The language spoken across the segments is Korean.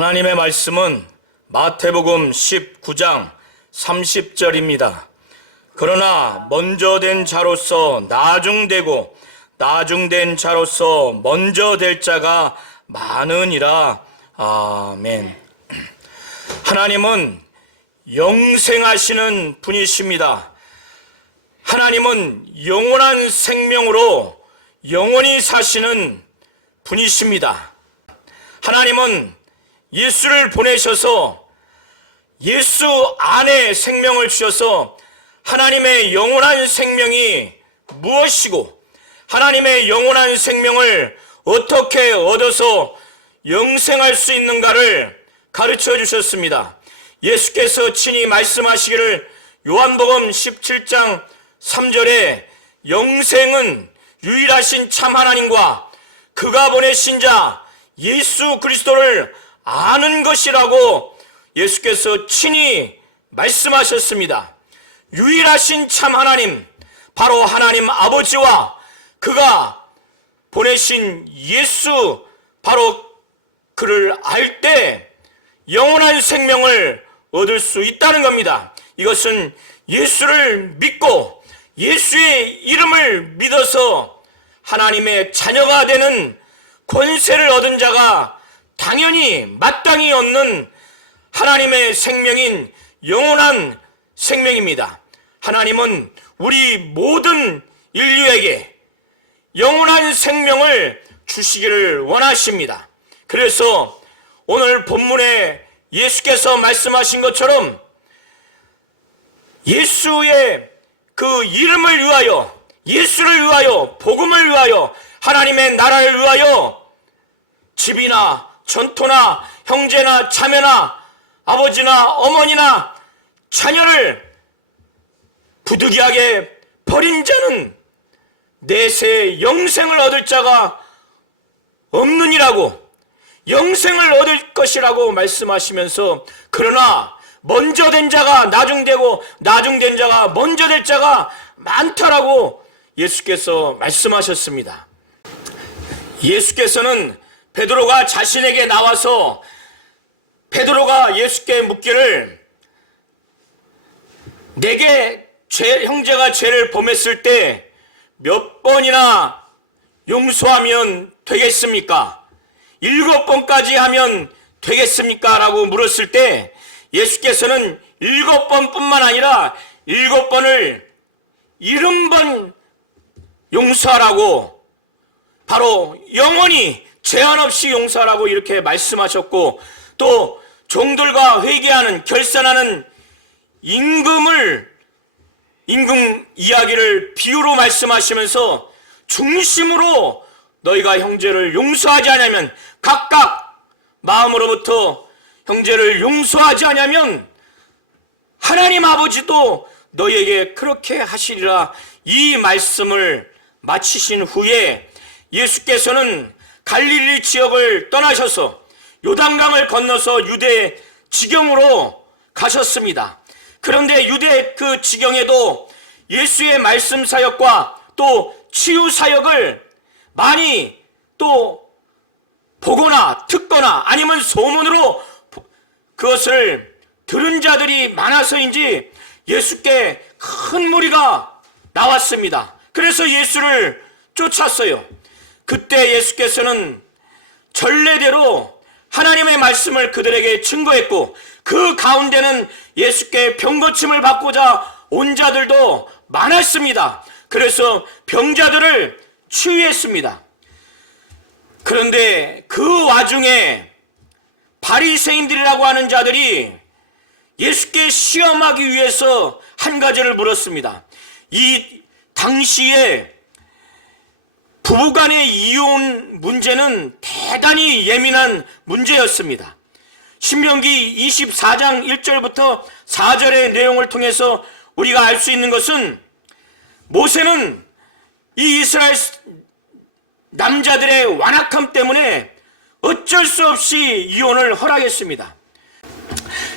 하나님의 말씀은 마태복음 19장 30절입니다. 그러나 먼저 된 자로서 나중되고 나중된 자로서 먼저 될 자가 많으니라. 아멘. 하나님은 영생하시는 분이십니다. 하나님은 영원한 생명으로 영원히 사시는 분이십니다. 하나님은 예수를 보내셔서 예수 안에 생명을 주셔서 하나님의 영원한 생명이 무엇이고 하나님의 영원한 생명을 어떻게 얻어서 영생할 수 있는가를 가르쳐 주셨습니다. 예수께서 친히 말씀하시기를 요한복음 17장 3절에 영생은 유일하신 참 하나님과 그가 보내신 자 예수 그리스도를 아는 것이라고 예수께서 친히 말씀하셨습니다. 유일하신 참 하나님, 바로 하나님 아버지와 그가 보내신 예수, 바로 그를 알 때 영원한 생명을 얻을 수 있다는 겁니다. 이것은 예수를 믿고 예수의 이름을 믿어서 하나님의 자녀가 되는 권세를 얻은 자가 당연히 마땅히 얻는 하나님의 생명인 영원한 생명입니다. 하나님은 우리 모든 인류에게 영원한 생명을 주시기를 원하십니다. 그래서 오늘 본문에 예수께서 말씀하신 것처럼 예수의 그 이름을 위하여, 예수를 위하여, 복음을 위하여, 하나님의 나라를 위하여 집이나 전토나 형제나 자매나 아버지나 어머니나 자녀를 부득이하게 버린 자는 내세 영생을 얻을 자가 없느니라고, 영생을 얻을 것이라고 말씀하시면서, 그러나 먼저 된 자가 나중되고 나중된 자가 먼저 될 자가 많다라고 예수께서 말씀하셨습니다. 예수께서는 베드로가 자신에게 나와서 베드로가 예수께 묻기를, 내게 형제가 죄를 범했을 때 몇 번이나 용서하면 되겠습니까? 7번까지 하면 되겠습니까? 라고 물었을 때 예수께서는 7번뿐만 아니라 7번을 70번 용서하라고, 바로 영원히 제한 없이 용서하라고 이렇게 말씀하셨고, 또 종들과 회개하는, 결산하는 임금 이야기를 비유로 말씀하시면서 중심으로 너희가 형제를 용서하지 않으면, 각각 마음으로부터 형제를 용서하지 않으면 하나님 아버지도 너희에게 그렇게 하시리라, 이 말씀을 마치신 후에 예수께서는 갈릴리 지역을 떠나셔서 요단강을 건너서 유대 지경으로 가셨습니다. 그런데 유대 그 지경에도 예수의 말씀 사역과 또 치유 사역을 많이 또 보거나 듣거나 아니면 소문으로 그것을 들은 자들이 많아서인지 예수께 큰 무리가 나왔습니다. 그래서 예수를 쫓았어요. 그때 예수께서는 전례대로 하나님의 말씀을 그들에게 증거했고, 그 가운데는 예수께 병고침을 받고자 온 자들도 많았습니다. 그래서 병자들을 치유했습니다. 그런데 그 와중에 바리새인들이라고 하는 자들이 예수께 시험하기 위해서 한 가지를 물었습니다. 이 당시에 부부간의 이혼 문제는 대단히 예민한 문제였습니다. 신명기 24장 1절부터 4절의 내용을 통해서 우리가 알 수 있는 것은, 모세는 이 이스라엘 남자들의 완악함 때문에 어쩔 수 없이 이혼을 허락했습니다.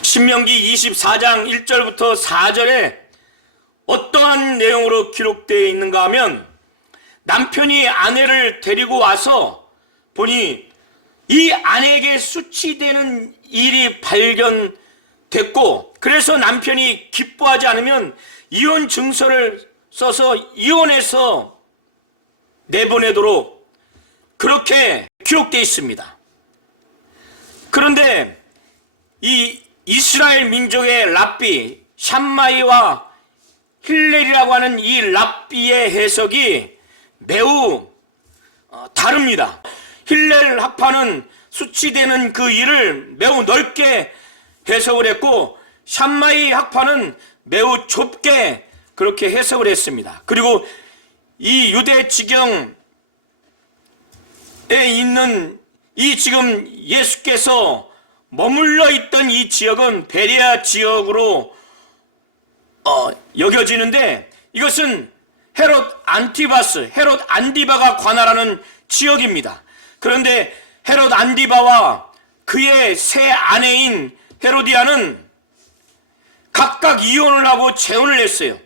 신명기 24장 1절부터 4절에 어떠한 내용으로 기록되어 있는가 하면, 남편이 아내를 데리고 와서 보니 이 아내에게 수치되는 일이 발견됐고, 그래서 남편이 기뻐하지 않으면 이혼 증서를 써서 이혼해서 내보내도록 그렇게 기록되어 있습니다. 그런데 이 이스라엘 민족의 랍비 샴마이와 힐렐이라고 하는 이 랍비의 해석이 매우 다릅니다. 힐렐 학파는 수치되는 그 일을 매우 넓게 해석을 했고, 샴마이 학파는 매우 좁게 그렇게 해석을 했습니다. 그리고 이 유대 지경에 있는 이 지금 예수께서 머물러 있던 이 지역은 베레아 지역으로 여겨지는데, 이것은 헤롯 안디바가 관할하는 지역입니다. 그런데 헤롯 안디바와 그의 세 아내인 헤로디아는 각각 이혼을 하고 재혼을 했어요.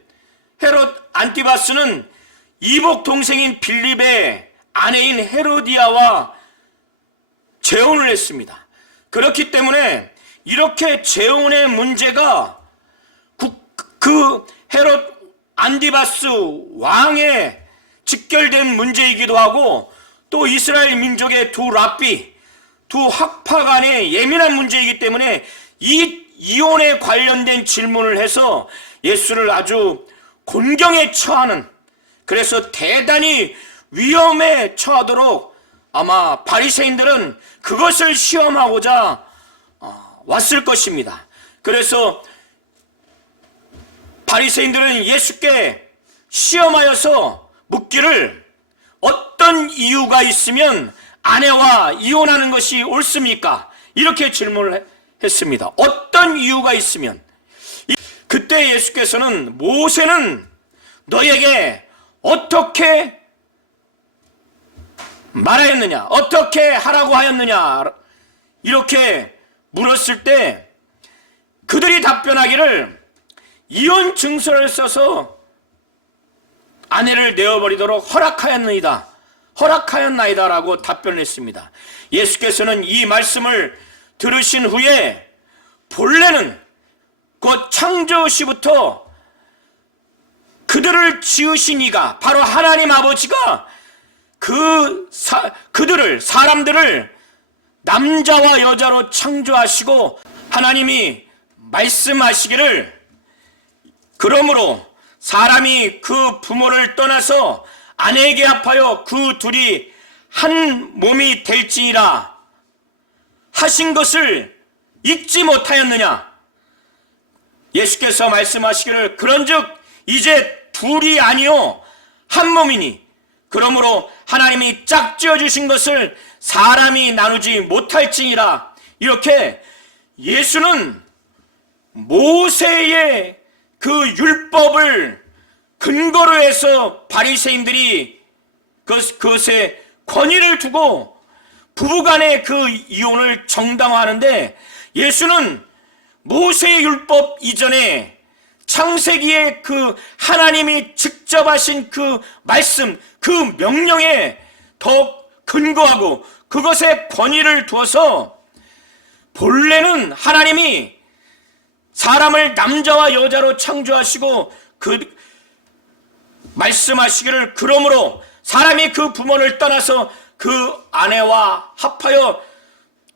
헤롯 안티바스는 이복 동생인 빌립의 아내인 헤로디아와 재혼을 했습니다. 그렇기 때문에 이렇게 재혼의 문제가 그 헤롯 안티바스 왕에 직결된 문제이기도 하고, 또 이스라엘 민족의 두 랍비, 두 학파 간의 예민한 문제이기 때문에 이 이혼에 관련된 질문을 해서 예수를 아주 곤경에 처하는, 그래서 대단히 위험에 처하도록 아마 바리새인들은 그것을 시험하고자 왔을 것입니다. 그래서 바리새인들은 예수께 시험하여서 묻기를, 어떤 이유가 있으면 아내와 이혼하는 것이 옳습니까? 이렇게 질문을 했습니다. 어떤 이유가 있으면. 그때 예수께서는 모세는 너에게 어떻게 말하였느냐, 어떻게 하라고 하였느냐, 이렇게 물었을 때 그들이 답변하기를 이혼 증서를 써서 아내를 내어버리도록 허락하였나이다 라고 답변을 했습니다. 예수께서는 이 말씀을 들으신 후에 본래는 곧 창조시부터 그들을 지으신 이가, 바로 하나님 아버지가 사람들을 남자와 여자로 창조하시고, 하나님이 말씀하시기를 그러므로 사람이 그 부모를 떠나서 아내에게 합하여 그 둘이 한 몸이 될지니라 하신 것을 잊지 못하였느냐. 예수께서 말씀하시기를 그런즉 이제 둘이 아니요 한 몸이니, 그러므로 하나님이 짝지어 주신 것을 사람이 나누지 못할지니라. 이렇게 예수는 모세의 그 율법을 근거로 해서 바리새인들이 그것에 권위를 두고 부부간의 그 이혼을 정당화하는데, 예수는 모세의 율법 이전에 창세기에 그 하나님이 직접 하신 그 말씀, 그 명령에 더 근거하고 그것에 권위를 두어서, 본래는 하나님이 사람을 남자와 여자로 창조하시고 말씀하시기를 그러므로 사람이 그 부모를 떠나서 그 아내와 합하여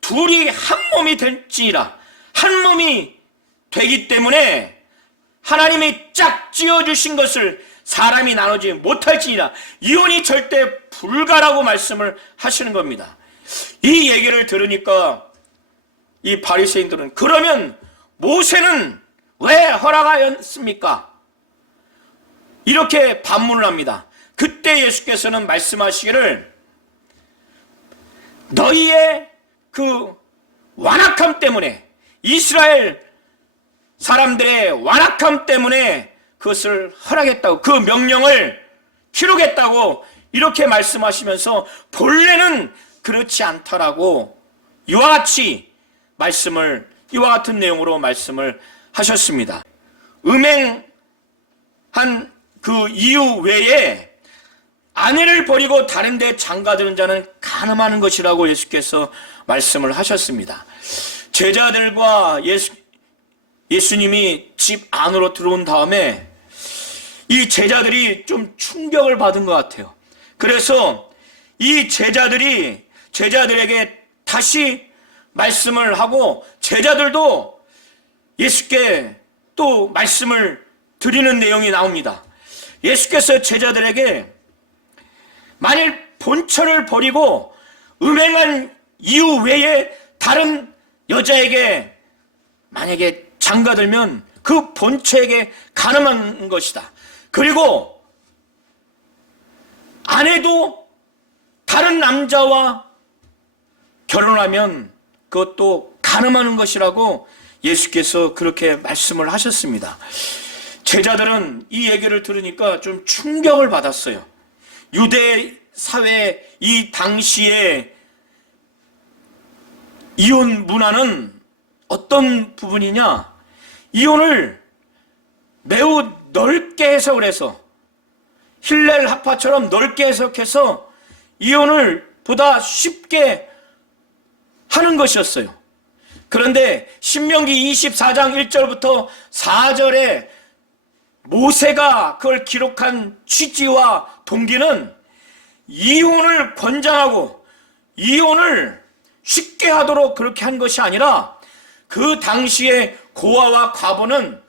둘이 한 몸이 될지니라. 한 몸이 되기 때문에 하나님이 짝지어 주신 것을 사람이 나누지 못할지니라. 이혼이 절대 불가라고 말씀을 하시는 겁니다. 이 얘기를 들으니까 이 바리새인들은 그러면 모세는 왜 허락하였습니까? 이렇게 반문을 합니다. 그때 예수께서는 말씀하시기를 너희의 그 완악함 때문에, 이스라엘 사람들의 완악함 때문에 그것을 허락했다고, 그 명령을 기록했다고 이렇게 말씀하시면서 본래는 그렇지 않더라고 이와 같은 내용으로 말씀을 하셨습니다. 음행한 그 이유 외에 아내를 버리고 다른 데 장가드는 자는 간음하는 것이라고 예수께서 말씀을 하셨습니다. 제자들과 예수님이 집 안으로 들어온 다음에 이 제자들이 좀 충격을 받은 것 같아요. 그래서 이 제자들에게 다시 말씀을 하고 제자들도 예수께 또 말씀을 드리는 내용이 나옵니다. 예수께서 제자들에게 만일 본처를 버리고 음행한 이유 외에 다른 여자에게 만약에 장가들면 그 본처에게 간음한 것이다. 그리고 아내도 다른 남자와 결혼하면 그것도 간음하는 것이라고 예수께서 그렇게 말씀을 하셨습니다. 제자들은 이 얘기를 들으니까 좀 충격을 받았어요. 유대 사회 이 당시에 이혼 문화는 어떤 부분이냐? 이혼을 매우 넓게 해석을 해서 힐렐 하파처럼 넓게 해석해서 이혼을 보다 쉽게 하는 것이었어요. 그런데 신명기 24장 1절부터 4절에 모세가 그걸 기록한 취지와 동기는 이혼을 권장하고 이혼을 쉽게 하도록 그렇게 한 것이 아니라 그 당시에 고아와 과부는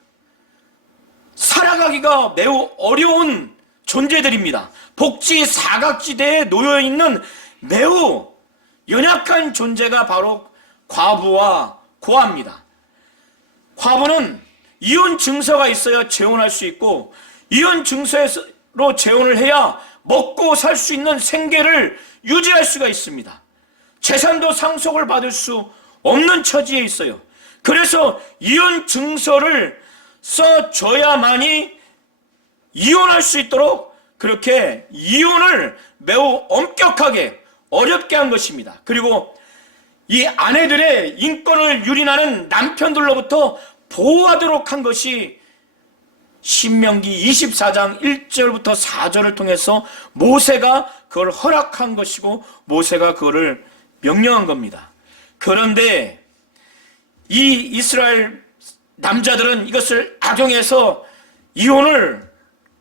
살아가기가 매우 어려운 존재들입니다. 복지 사각지대에 놓여있는 매우 연약한 존재가 바로 과부와 고아입니다. 과부는 이혼 증서가 있어야 재혼할 수 있고 이혼 증서로 재혼을 해야 먹고 살 수 있는 생계를 유지할 수가 있습니다. 재산도 상속을 받을 수 없는 처지에 있어요. 그래서 이혼 증서를 써줘야만이 이혼할 수 있도록 그렇게 이혼을 매우 엄격하게 어렵게 한 것입니다. 그리고 이 아내들의 인권을 유린하는 남편들로부터 보호하도록 한 것이 신명기 24장 1절부터 4절을 통해서 모세가 그걸 허락한 것이고 모세가 그거를 명령한 겁니다. 그런데 이 이스라엘 남자들은 이것을 악용해서 이혼을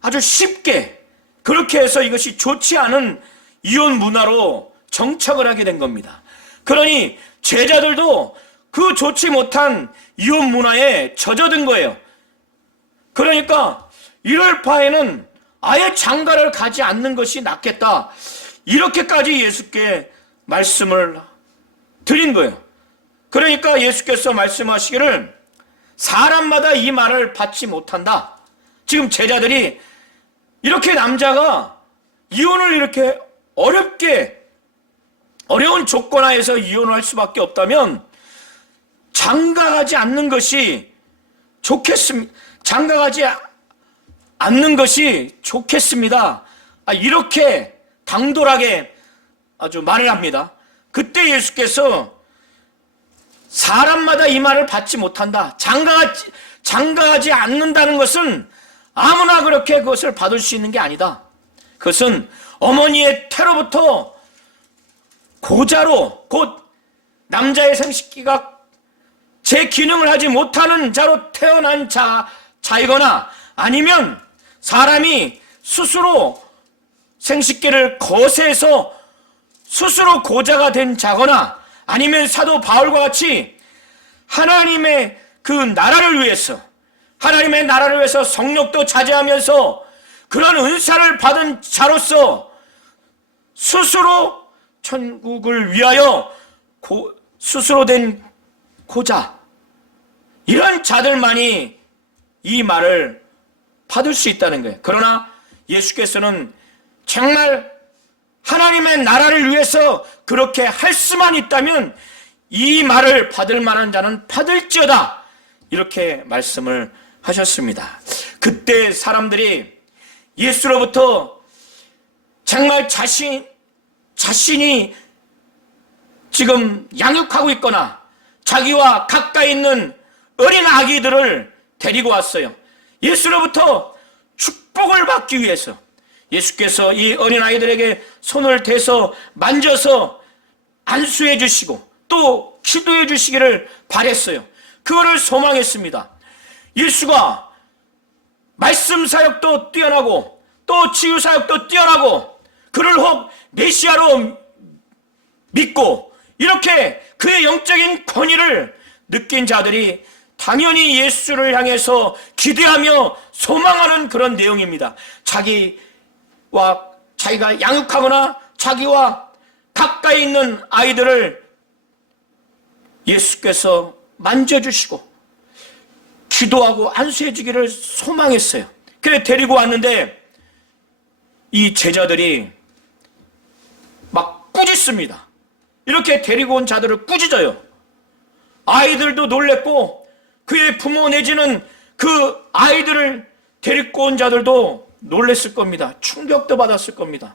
아주 쉽게 그렇게 해서 이것이 좋지 않은 이혼 문화로 정착을 하게 된 겁니다. 그러니 제자들도 그 좋지 못한 이혼 문화에 젖어든 거예요. 그러니까 이럴 바에는 아예 장가를 가지 않는 것이 낫겠다. 이렇게까지 예수께 말씀을 드린 거예요. 그러니까 예수께서 말씀하시기를 사람마다 이 말을 받지 못한다. 지금 제자들이 이렇게 남자가 이혼을 이렇게 어려운 조건 하에서 이혼을 할 수밖에 없다면 장가가지 않는 것이 좋겠습니다. 장가가지 않는 것이 좋겠습니다. 이렇게 당돌하게 아주 말을 합니다. 그때 예수께서 사람마다 이 말을 받지 못한다. 장가가지 않는다는 것은 아무나 그렇게 그것을 받을 수 있는 게 아니다. 그것은 어머니의 태로부터 고자로 곧 남자의 생식기가 제 기능을 하지 못하는 자로 태어난 자이거나 아니면 사람이 스스로 생식기를 거세해서 스스로 고자가 된 자거나 아니면 사도 바울과 같이 하나님의 그 나라를 위해서 성욕도 자제하면서 그런 은사를 받은 자로서 스스로 천국을 위하여 스스로 된 고자, 이런 자들만이 이 말을 받을 수 있다는 거예요. 그러나 예수께서는 정말 하나님의 나라를 위해서 그렇게 할 수만 있다면 이 말을 받을 만한 자는 받을지어다, 이렇게 말씀을 하셨습니다. 그때 사람들이 예수로부터 정말 자신이 지금 양육하고 있거나 자기와 가까이 있는 어린 아기들을 데리고 왔어요. 예수로부터 축복을 받기 위해서 예수께서 이 어린 아이들에게 손을 대서 만져서 안수해 주시고 또 기도해 주시기를 바랬어요. 그거를 소망했습니다. 예수가 말씀 사역도 뛰어나고 또 치유 사역도 뛰어나고 그를 혹 메시아로 믿고 이렇게 그의 영적인 권위를 느낀 자들이 당연히 예수를 향해서 기대하며 소망하는 그런 내용입니다. 자기가 양육하거나 자기와 가까이 있는 아이들을 예수께서 만져주시고 기도하고 안수해 주기를 소망했어요. 그래 데리고 왔는데 이 제자들이 막 꾸짖습니다. 이렇게 데리고 온 자들을 꾸짖어요. 아이들도 놀랬고 그의 부모 내지는 그 아이들을 데리고 온 자들도 놀랬을 겁니다. 충격도 받았을 겁니다.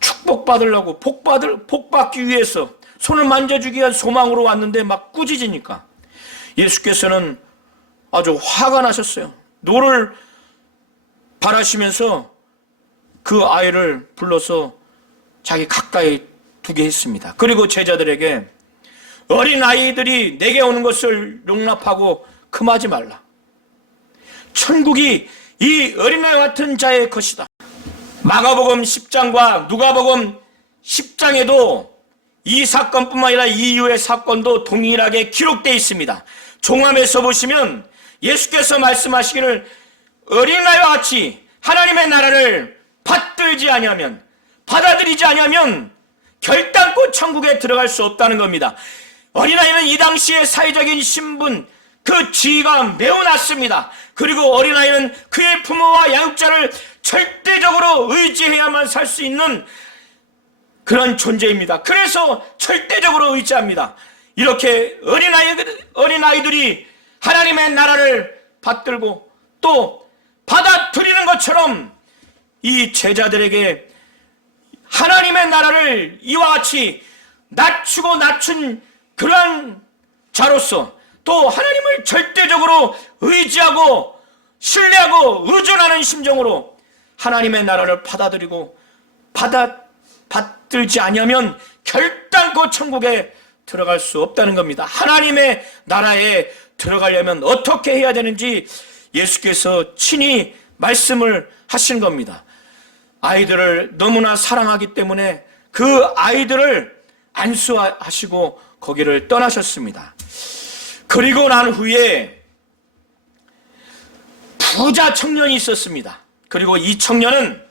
축복받으려고 복받기 위해서 손을 만져주기 위한 소망으로 왔는데 막 꾸짖으니까 예수께서는 아주 화가 나셨어요. 노를 바라시면서 그 아이를 불러서 자기 가까이 두게 했습니다. 그리고 제자들에게 어린 아이들이 내게 오는 것을 용납하고 금하지 말라. 천국이 이 어린아이 같은 자의 것이다. 마가복음 10장과 누가복음 10장에도 이 사건뿐만 아니라 이후의 사건도 동일하게 기록되어 있습니다. 종합해서 보시면 예수께서 말씀하시기를 어린아이와 같이 하나님의 나라를 받아들이지 아니하면 결단코 천국에 들어갈 수 없다는 겁니다. 어린아이는 이 당시의 사회적인 신분, 그 지위가 매우 낮습니다. 그리고 어린아이는 그의 부모와 양육자를 절대적으로 의지해야만 살 수 있는 그런 존재입니다. 그래서 절대적으로 의지합니다. 이렇게 어린아이들이 하나님의 나라를 받들고 또 받아들이는 것처럼 이 제자들에게 하나님의 나라를 이와 같이 낮추고 낮춘 그러한 자로서 또 하나님을 절대적으로 의지하고 신뢰하고 의존하는 심정으로 하나님의 나라를 받아들이고 받들지 아니하면 결단코 천국에 들어갈 수 없다는 겁니다. 하나님의 나라에 들어가려면 어떻게 해야 되는지 예수께서 친히 말씀을 하신 겁니다. 아이들을 너무나 사랑하기 때문에 그 아이들을 안수하시고 거기를 떠나셨습니다. 그리고 난 후에 부자 청년이 있었습니다. 그리고 이 청년은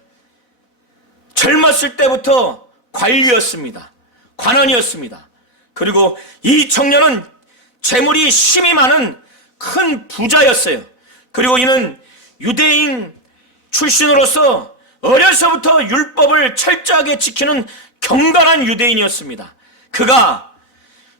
젊었을 때부터 관리였습니다. 관원이었습니다. 그리고 이 청년은 재물이 심이 많은 큰 부자였어요. 그리고 이는 유대인 출신으로서 어려서부터 율법을 철저하게 지키는 경건한 유대인이었습니다. 그가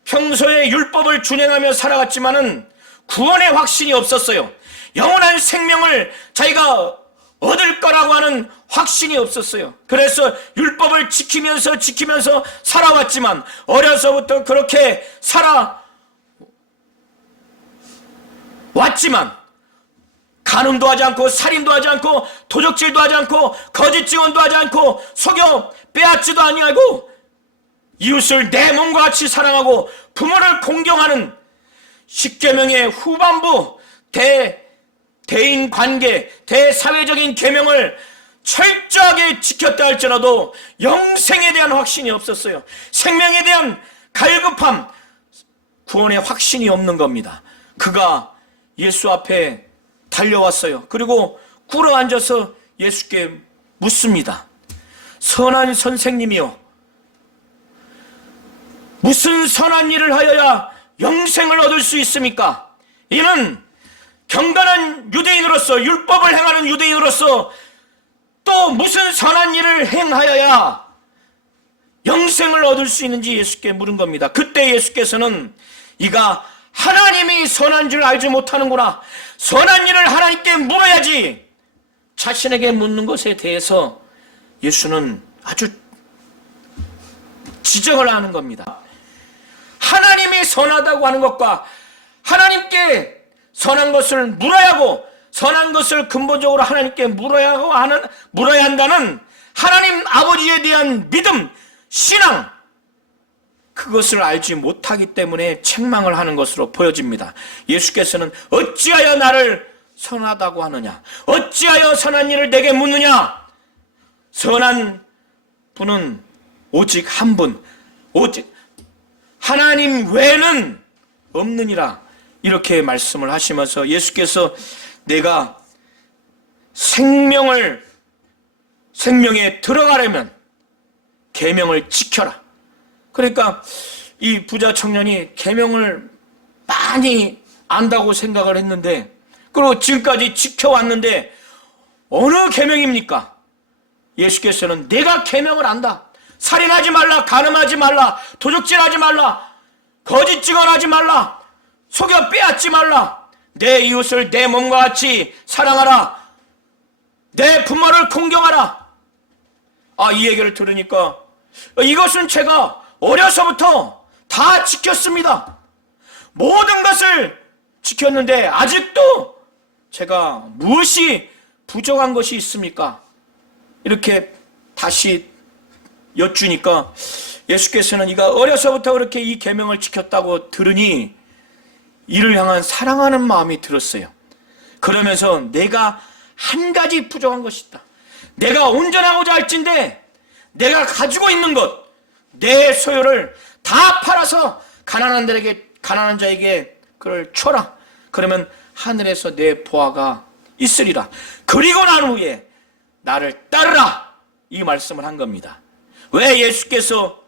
평소에 율법을 준행하며 살아갔지만은 구원의 확신이 없었어요. 영원한 생명을 자기가 얻을 거라고 하는 확신이 없었어요. 그래서 율법을 지키면서 살아왔지만 어려서부터 그렇게 살아왔지만 간음도 하지 않고 살인도 하지 않고 도적질도 하지 않고 거짓 증언도 하지 않고 속여 빼앗지도 아니하고 이웃을 내 몸과 같이 사랑하고 부모를 공경하는 십계명의 후반부 대인 관계, 대사회적인 계명을 철저하게 지켰다 할지라도 영생에 대한 확신이 없었어요. 생명에 대한 갈급함, 구원의 확신이 없는 겁니다. 그가 예수 앞에 달려왔어요. 그리고 꿇어 앉아서 예수께 묻습니다. 선한 선생님이요, 무슨 선한 일을 하여야 영생을 얻을 수 있습니까? 이는 경건한 유대인으로서, 율법을 행하는 유대인으로서 또 무슨 선한 일을 행하여야 영생을 얻을 수 있는지 예수께 물은 겁니다. 그때 예수께서는 이가 하나님이 선한 줄 알지 못하는구나, 선한 일을 하나님께 물어야지, 자신에게 묻는 것에 대해서 예수는 아주 지적을 하는 겁니다. 하나님이 선하다고 하는 것과 하나님께 선한 것을 물어야 하고 선한 것을 근본적으로 하나님께 물어야 한다는 하나님 아버지에 대한 믿음, 신앙, 그것을 알지 못하기 때문에 책망을 하는 것으로 보여집니다. 예수께서는 어찌하여 나를 선하다고 하느냐? 어찌하여 선한 일을 내게 묻느냐? 선한 분은 오직 한 분, 오직 하나님 외에는 없느니라. 이렇게 말씀을 하시면서 예수께서 내가 생명에 들어가려면 계명을 지켜라. 그러니까 이 부자 청년이 계명을 많이 안다고 생각을 했는데, 그리고 지금까지 지켜왔는데 어느 계명입니까? 예수께서는 내가 계명을 안다. 살인하지 말라, 간음하지 말라, 도적질하지 말라, 거짓 증언하지 말라, 속여 빼앗지 말라, 내 이웃을 내 몸과 같이 사랑하라, 내 부모를 공경하라. 이 얘기를 들으니까 이것은 제가 어려서부터 다 지켰습니다. 모든 것을 지켰는데 아직도 제가 무엇이 부족한 것이 있습니까? 이렇게 다시 여쭈니까 예수께서는 네가 어려서부터 그렇게 이 계명을 지켰다고 들으니 이를 향한 사랑하는 마음이 들었어요. 그러면서 내가 한 가지 부족한 것이 있다. 내가 온전하고자 할진대 내가 가지고 있는 것, 내 소유를 다 팔아서 가난한 자에게 그걸 줘라. 그러면 하늘에서 내 보화가 있으리라. 그리고 난 후에 나를 따르라. 이 말씀을 한 겁니다. 왜 예수께서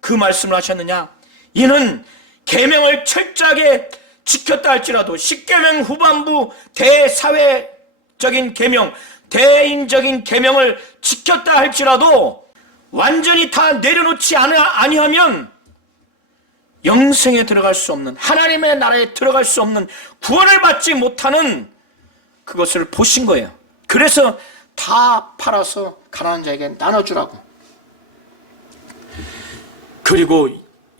그 말씀을 하셨느냐? 이는 계명을 철저하게 지켰다 할지라도 십계명 후반부 대사회적인 계명, 대인적인 계명을 지켰다 할지라도 완전히 다 내려놓지 아니하면 영생에 들어갈 수 없는, 하나님의 나라에 들어갈 수 없는, 구원을 받지 못하는 그것을 보신 거예요. 그래서 다 팔아서 가난한 자에게 나눠주라고. 그리고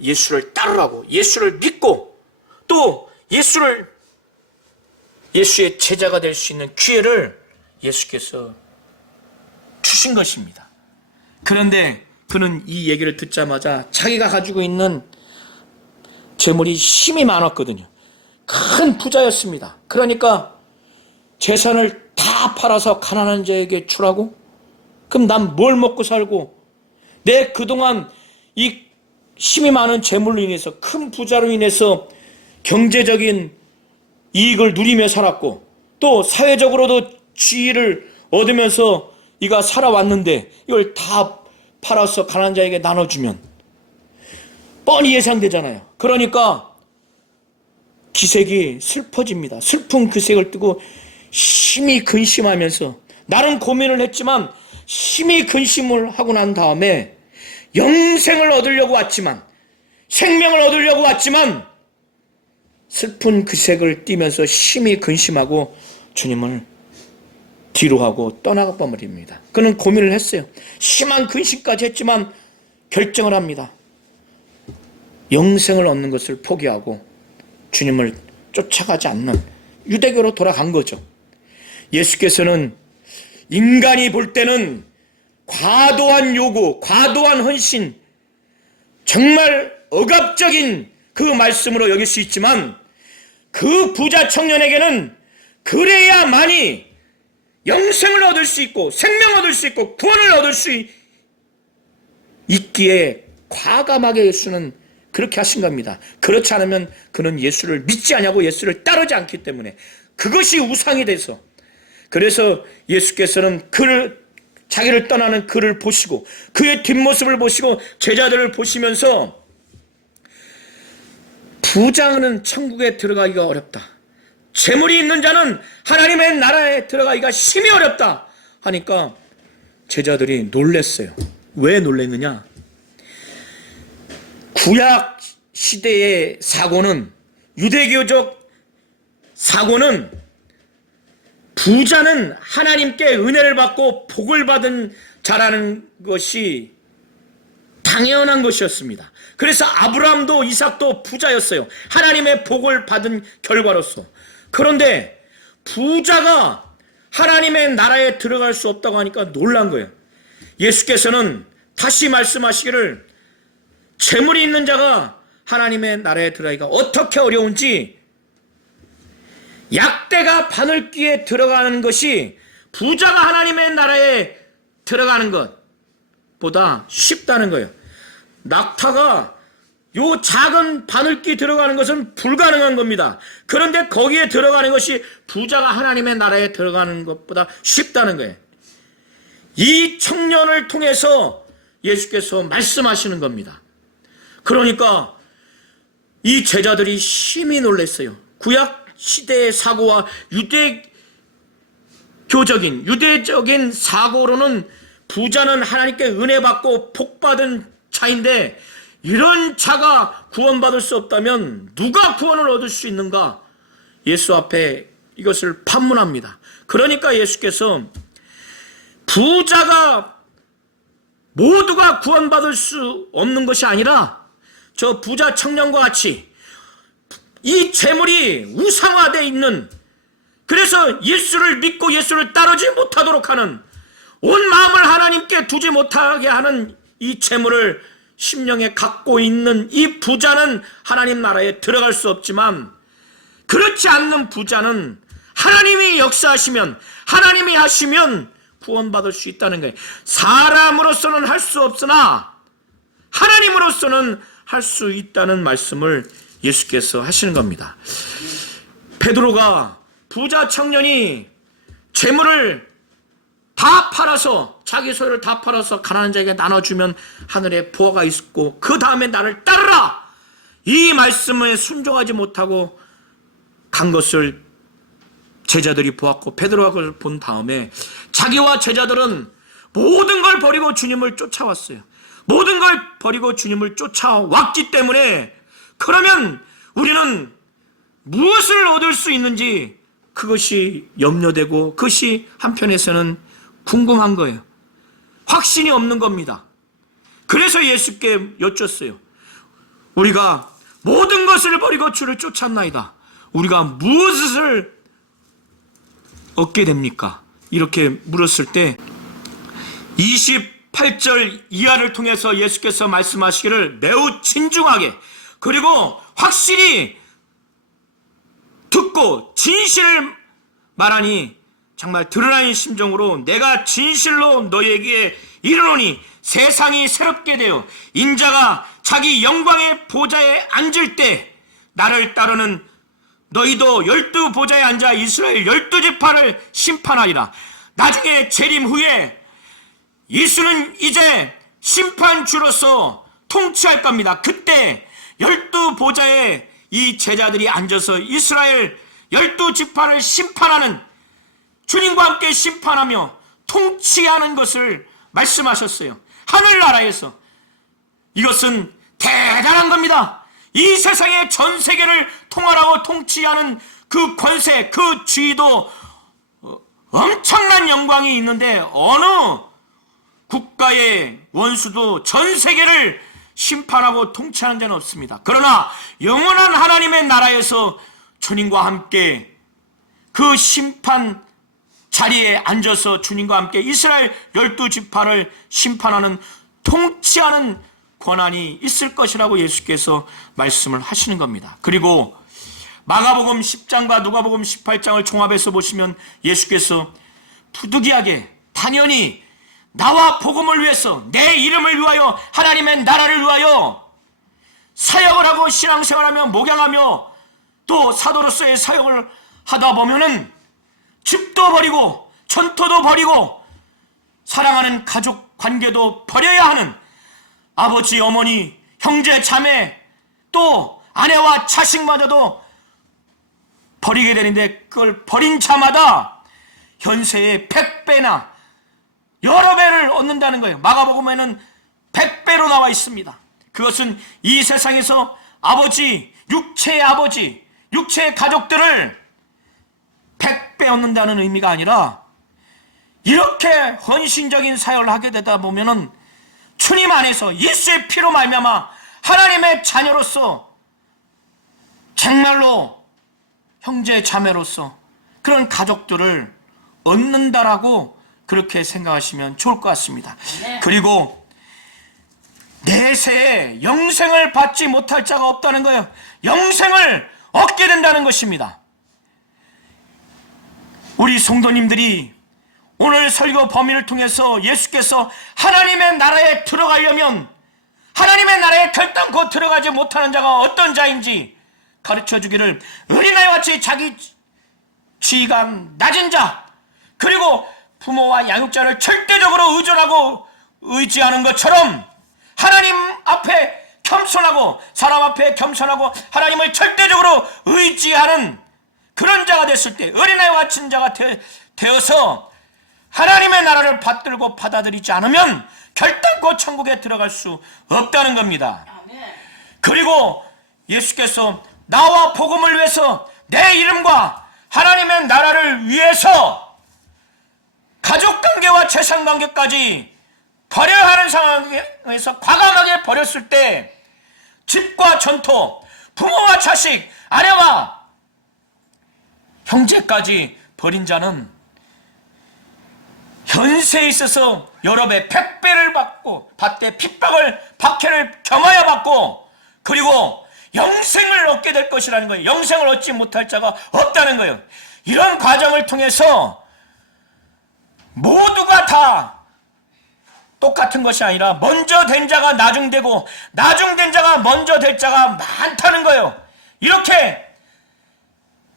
예수를 따르라고, 예수를 믿고 또 예수의 제자가 될 수 있는 기회를 예수께서 주신 것입니다. 그런데 그는 이 얘기를 듣자마자 자기가 가지고 있는 재물이 힘이 많았거든요. 큰 부자였습니다. 그러니까 재산을 다 팔아서 가난한 자에게 주라고? 그럼 난 뭘 먹고 살고? 내 그동안 이 힘이 많은 재물로 인해서, 큰 부자로 인해서 경제적인 이익을 누리며 살았고 또 사회적으로도 지위를 얻으면서 이가 살아왔는데 이걸 다 팔아서 가난한 자에게 나눠주면 뻔히 예상되잖아요. 그러니까 기색이 슬퍼집니다. 슬픈 기색을 띠고 심히 근심하면서, 나는 고민을 했지만 심히 근심을 하고 난 다음에 영생을 얻으려고 왔지만, 생명을 얻으려고 왔지만 슬픈 기색을 띠면서 심히 근심하고 주님을 뒤로하고 떠나가 버립니다. 그는 고민을 했어요. 심한 근심까지 했지만 결정을 합니다. 영생을 얻는 것을 포기하고 주님을 쫓아가지 않는 유대교로 돌아간 거죠. 예수께서는 인간이 볼 때는 과도한 요구, 과도한 헌신, 정말 억압적인 그 말씀으로 여길 수 있지만 그 부자 청년에게는 그래야만이 영생을 얻을 수 있고 생명을 얻을 수 있고 구원을 얻을 수 있기에 과감하게 예수는 그렇게 하신 겁니다. 그렇지 않으면 그는 예수를 믿지 않냐고, 예수를 따르지 않기 때문에 그것이 우상이 돼서. 그래서 예수께서는 자기를 떠나는 그를 보시고 그의 뒷모습을 보시고 제자들을 보시면서 부자는 천국에 들어가기가 어렵다, 재물이 있는 자는 하나님의 나라에 들어가기가 심히 어렵다 하니까 제자들이 놀랬어요. 왜 놀랬느냐? 구약 시대의 사고는, 유대교적 사고는 부자는 하나님께 은혜를 받고 복을 받은 자라는 것이 당연한 것이었습니다. 그래서 아브라함도 이삭도 부자였어요. 하나님의 복을 받은 결과로서. 그런데 부자가 하나님의 나라에 들어갈 수 없다고 하니까 놀란 거예요. 예수께서는 다시 말씀하시기를 재물이 있는 자가 하나님의 나라에 들어가기가 어떻게 어려운지, 약대가 바늘귀에 들어가는 것이 부자가 하나님의 나라에 들어가는 것보다 쉽다는 거예요. 낙타가 요 작은 바늘귀 들어가는 것은 불가능한 겁니다. 그런데 거기에 들어가는 것이 부자가 하나님의 나라에 들어가는 것보다 쉽다는 거예요. 이 청년을 통해서 예수께서 말씀하시는 겁니다. 그러니까 이 제자들이 심히 놀랐어요. 구약 시대의 사고와 유대적인 사고로는 부자는 하나님께 은혜 받고 복 받은 자인데, 이런 자가 구원받을 수 없다면 누가 구원을 얻을 수 있는가? 예수 앞에 이것을 판문합니다. 그러니까 예수께서 부자가 모두가 구원받을 수 없는 것이 아니라 저 부자 청년과 같이 이 재물이 우상화되어 있는, 그래서 예수를 믿고 예수를 따르지 못하도록 하는, 온 마음을 하나님께 두지 못하게 하는 이 재물을 심령에 갖고 있는 이 부자는 하나님 나라에 들어갈 수 없지만, 그렇지 않는 부자는 하나님이 역사하시면, 하나님이 하시면 구원받을 수 있다는 거예요. 사람으로서는 할 수 없으나 하나님으로서는 할 수 있다는 말씀을 예수께서 하시는 겁니다. 베드로가 부자 청년이 재물을 다 팔아서, 자기 소유를 다 팔아서 가난한 자에게 나눠주면 하늘에 보화가 있고 그 다음에 나를 따르라, 이 말씀에 순종하지 못하고 간 것을 제자들이 보았고, 베드로가 그걸 본 다음에 자기와 제자들은 모든 걸 버리고 주님을 쫓아왔어요. 모든 걸 버리고 주님을 쫓아왔기 때문에, 그러면 우리는 무엇을 얻을 수 있는지 그것이 염려되고, 그것이 한편에서는 궁금한 거예요. 확신이 없는 겁니다. 그래서 예수께 여쭙어요. 우리가 모든 것을 버리고 주를 쫓았나이다. 우리가 무엇을 얻게 됩니까? 이렇게 물었을 때 28절 이하를 통해서 예수께서 말씀하시기를 매우 진중하게, 그리고 확실히 듣고 진실을 말하니, 정말 드러나는 심정으로 내가 진실로 너희에게 이르노니 세상이 새롭게 되어 인자가 자기 영광의 보좌에 앉을 때 나를 따르는 너희도 12 보좌에 앉아 이스라엘 12지파를 심판하리라. 나중에 재림 후에 예수는 이제 심판주로서 통치할 겁니다. 그때 12 보좌에 이 제자들이 앉아서 이스라엘 12지파를 심판하는, 주님과 함께 심판하며 통치하는 것을 말씀하셨어요. 하늘나라에서. 이것은 대단한 겁니다. 이 세상의 전 세계를 통할하고 통치하는 그 권세, 그 지위도 엄청난 영광이 있는데, 어느 국가의 원수도 전 세계를 심판하고 통치하는 데는 없습니다. 그러나 영원한 하나님의 나라에서 주님과 함께 그 심판 자리에 앉아서 주님과 함께 이스라엘 12지파를 심판하는, 통치하는 권한이 있을 것이라고 예수께서 말씀을 하시는 겁니다. 그리고 마가복음 10장과 누가복음 18장을 종합해서 보시면 예수께서 부득이하게 당연히 나와 복음을 위해서, 내 이름을 위하여, 하나님의 나라를 위하여 사역을 하고 신앙생활하며 목양하며 또 사도로서의 사역을 하다 보면은 집도 버리고 전토도 버리고 사랑하는 가족 관계도 버려야 하는, 아버지, 어머니, 형제, 자매, 또 아내와 자식마저도 버리게 되는데, 그걸 버린 자마다 현세의 100배나 여러 배를 얻는다는 거예요. 마가복음에는 100배로 나와 있습니다. 그것은 이 세상에서 아버지, 육체의 가족들을 100배 얻는다는 의미가 아니라, 이렇게 헌신적인 사역을 하게 되다 보면은 주님 안에서 예수의 피로 말미암아 하나님의 자녀로서 정말로 형제 자매로서 그런 가족들을 얻는다라고 그렇게 생각하시면 좋을 것 같습니다. 그리고 내세에 영생을 받지 못할 자가 없다는 거예요. 영생을 얻게 된다는 것입니다. 우리 성도님들이 오늘 설교 범위를 통해서 예수께서 하나님의 나라에 들어가려면 하나님의 나라에 결단코 들어가지 못하는 자가 어떤 자인지 가르쳐주기를, 어린아이와 같이 자기 지위가 낮은 자, 그리고 부모와 양육자를 절대적으로 의존하고 의지하는 것처럼 하나님 앞에 겸손하고 사람 앞에 겸손하고 하나님을 절대적으로 의지하는 그런 자가 됐을 때, 어린아이와 같은 자가 되어서 하나님의 나라를 받들고 받아들이지 않으면 결단코 천국에 들어갈 수 없다는 겁니다. 그리고 예수께서 나와 복음을 위해서, 내 이름과 하나님의 나라를 위해서 가족관계와 재산관계까지 버려야 하는 상황에서 과감하게 버렸을 때, 집과 전토, 부모와 자식, 아내와 형제까지 버린 자는 현세에 있어서 여러 배, 100배를 받되 핍박을, 박해를 겸하여 받고, 그리고 영생을 얻게 될 것이라는 거예요. 영생을 얻지 못할 자가 없다는 거예요. 이런 과정을 통해서 모두가 다 똑같은 것이 아니라 먼저 된 자가 나중되고 나중된 자가 먼저 될 자가 많다는 거예요. 이렇게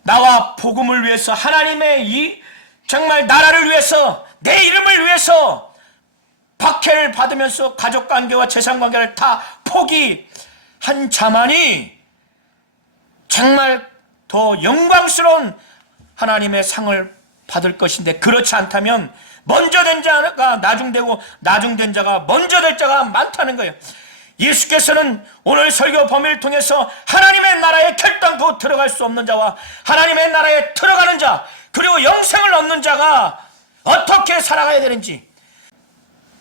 나와 복음을 위해서, 하나님의 이 정말 나라를 위해서, 내 이름을 위해서 박해를 받으면서 가족관계와 재산관계를 다 포기한 자만이 정말 더 영광스러운 하나님의 상을 받을 것인데, 그렇지 않다면 먼저 된 자가 나중되고 나중된 자가 먼저 될 자가 많다는 거예요. 예수께서는 오늘 설교 범위를 통해서 하나님의 나라에 결단코 들어갈 수 없는 자와 하나님의 나라에 들어가는 자, 그리고 영생을 얻는 자가 어떻게 살아가야 되는지,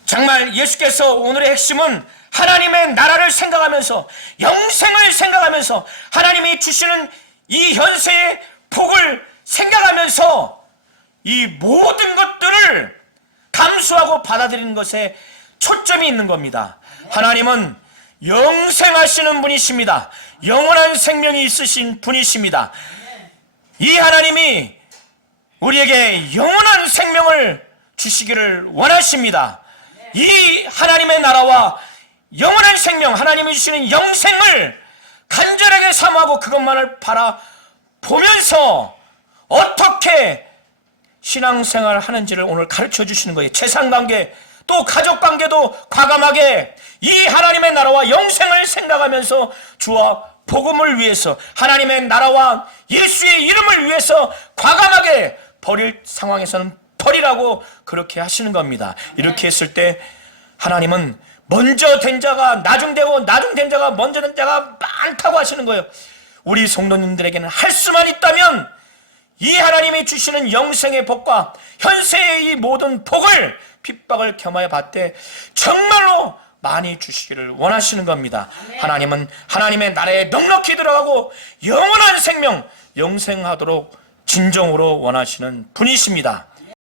정말 예수께서 오늘의 핵심은 하나님의 나라를 생각하면서, 영생을 생각하면서, 하나님이 주시는 이 현세의 복을 생각하면서 이 모든 것들을 감수하고 받아들이는 것에 초점이 있는 겁니다. 하나님은 영생하시는 분이십니다. 영원한 생명이 있으신 분이십니다. 이 하나님이 우리에게 영원한 생명을 주시기를 원하십니다. 이 하나님의 나라와 영원한 생명, 하나님이 주시는 영생을 간절하게 사모하고 그것만을 바라보면서 어떻게 신앙생활을 하는지를 오늘 가르쳐 주시는 거예요. 재산관계, 또 가족관계도 과감하게 이 하나님의 나라와 영생을 생각하면서 주와 복음을 위해서, 하나님의 나라와 예수의 이름을 위해서 과감하게 버릴 상황에서는 버리라고 그렇게 하시는 겁니다. 이렇게 했을 때 하나님은 먼저 된 자가 나중되고 나중된 자가 먼저 된 자가 많다고 하시는 거예요. 우리 성도님들에게는 할 수만 있다면 이 하나님이 주시는 영생의 복과 현세의 이 모든 복을, 핍박을 겸하여 받되 정말로 많이 주시기를 원하시는 겁니다. 하나님은 하나님의 나라에 넉넉히 들어가고 영원한 생명, 영생하도록 진정으로 원하시는 분이십니다.